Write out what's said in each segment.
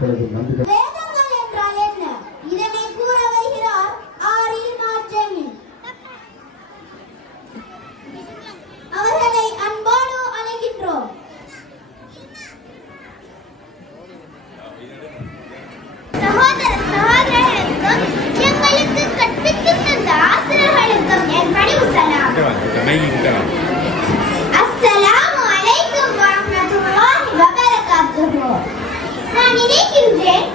தலைவர் நம்பிக்கை السلام عليكم ورحمة الله وبركاته nereye girecek?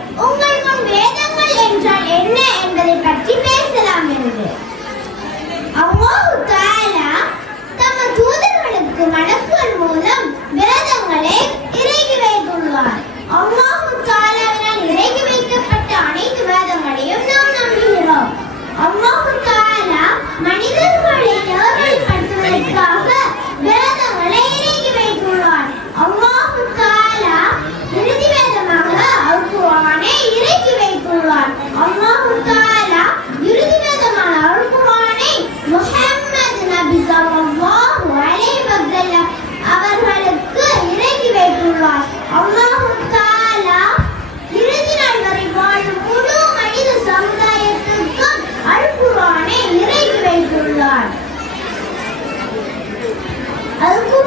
I don't know.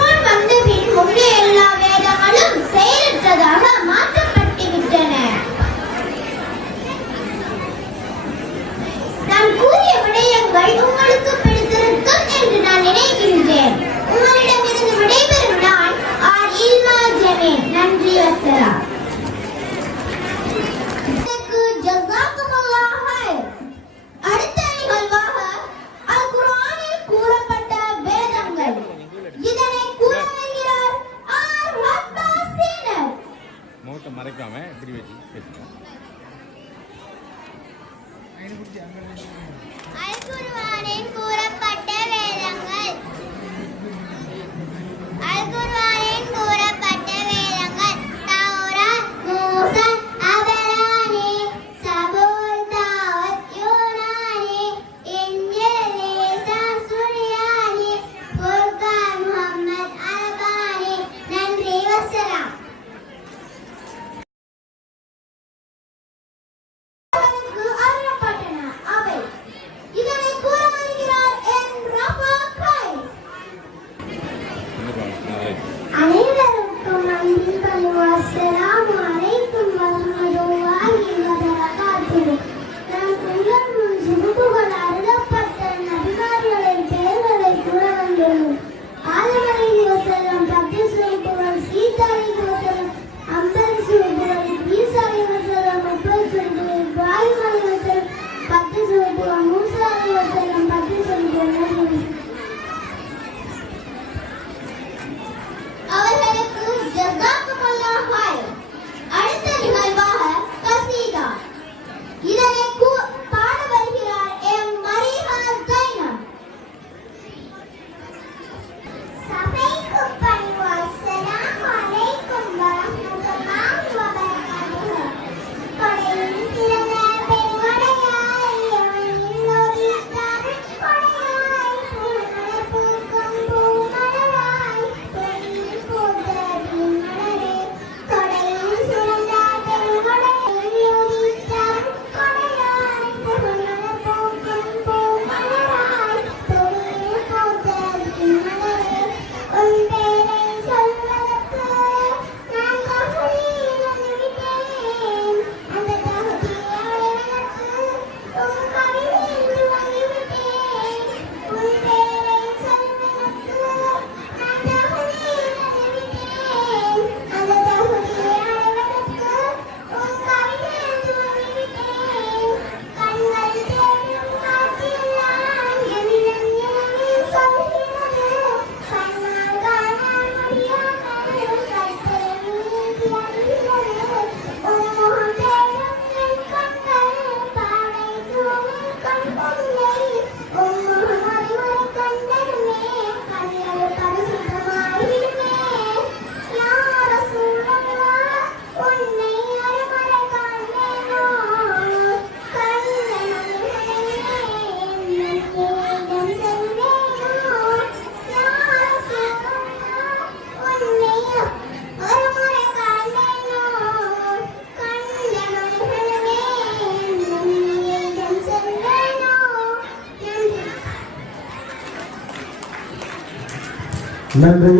நன்றி.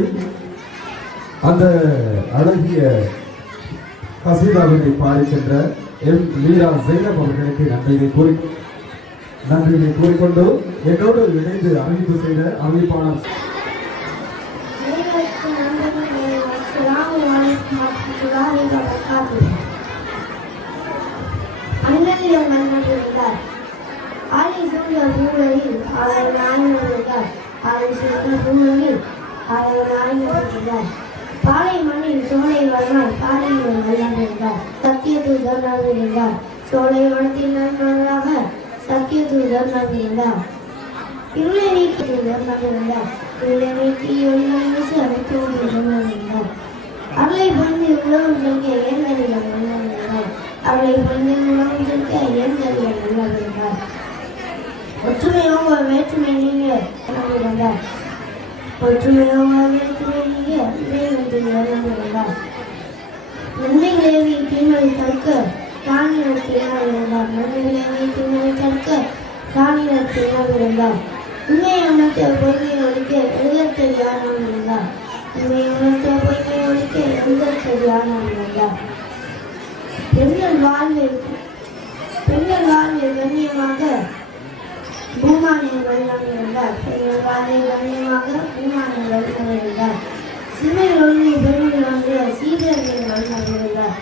அந்த அழகிய கசீதாவினை பாடி சென்ற எம் லீலா ஜெயனப் அவர்களுக்கு நன்றியை கூறி நன்றியை கூறிக்கொண்டு என்னோடு இணைந்து அறிவிப்பு செய்த அமைப்பாளர் அனைவருக்கும் மன்னன் இருந்தார் ஆலை அவர் நாயன் இருந்தார் ஆலை சூழ்ந்த பூவையில் அவர் நாயன் பாலை மண்ணில் சோலை வளமாய் பாலையில் மன்னன் இருந்தார். சத்தியதூதர் நடந்திருந்தார் சோலை வனத்தில் நண்பர்களாக சத்தியதூதர் நடந்திருந்தார் இருளை நீக்கி தூதர் நடந்திருந்தார் இருளை நீக்கி ஒளியை வீச இருந்தார் அருளை பொழுது உலகம் செல்க ஏந்தறிய நடந்திருந்தார் அவளை பொழுது உலகம் செல்க ஏந்தறிய நடந்திருந்தார் ஒற்றுமையோக வேற்றுமை ஒற்றுமையோக வேற்றுமை நீங்க இறைவன் இருந்தார் நன்மை விளைவி தீமை தடுக்க இருந்தார் நன்மை விளைவி தீமை தடுக்க ராணியிடத்தினால் இருந்தார் உண்மையை உணர்த்த ஒழிக்க எழுதத்தல் யாரும் இருந்தார் உண்மையை உணர்த்த ஒழிக்க எழுதத்தல் யாரும் இருந்தார் பெண்கள் வாழ்வில் பெண்கள் வாழ்வில் கண்ணியமாக பூமானின் இருந்தார் பெண்கள் வாழ்வில் கண்ணியமாக பூமானின் வெள்ளம் இருந்தார் சிறுமையில் ஒளி பெருமையில் வந்து சீரர்கள் வெள்ளம் இருந்தார்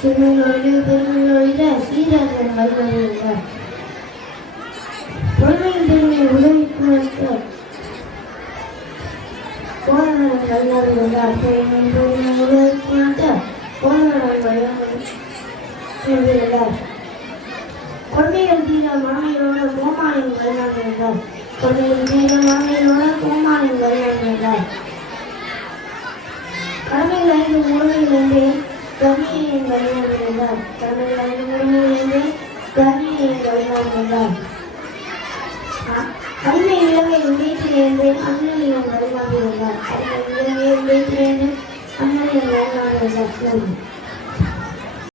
சிறுமையில் ஒளி பெருமையில் சீரர்கள் இருந்தார் பொறுமையின் பெருமை இருந்தார் பெருமை இருந்தார் தீர மாமையோட கோமாளின் வெள்ளம் இருந்தார் கொள்ளையில் தீர மாமையோட கோமாளின் கடமைகள் ஐந்து முழுமையிலிருந்து கர்ணியின் வெள்ளம் இருந்தார் கடமைகள் ஐந்து முழுமையிலிருந்து கர்ணியின் வெள்ளம் இருந்தார் இளவை வீட்டிலிருந்து அண்ணனின் வெள்ளம் இருந்தார் இளவை வீட்டிலிருந்து அண்ணனின் வெள்ளம் நன்றி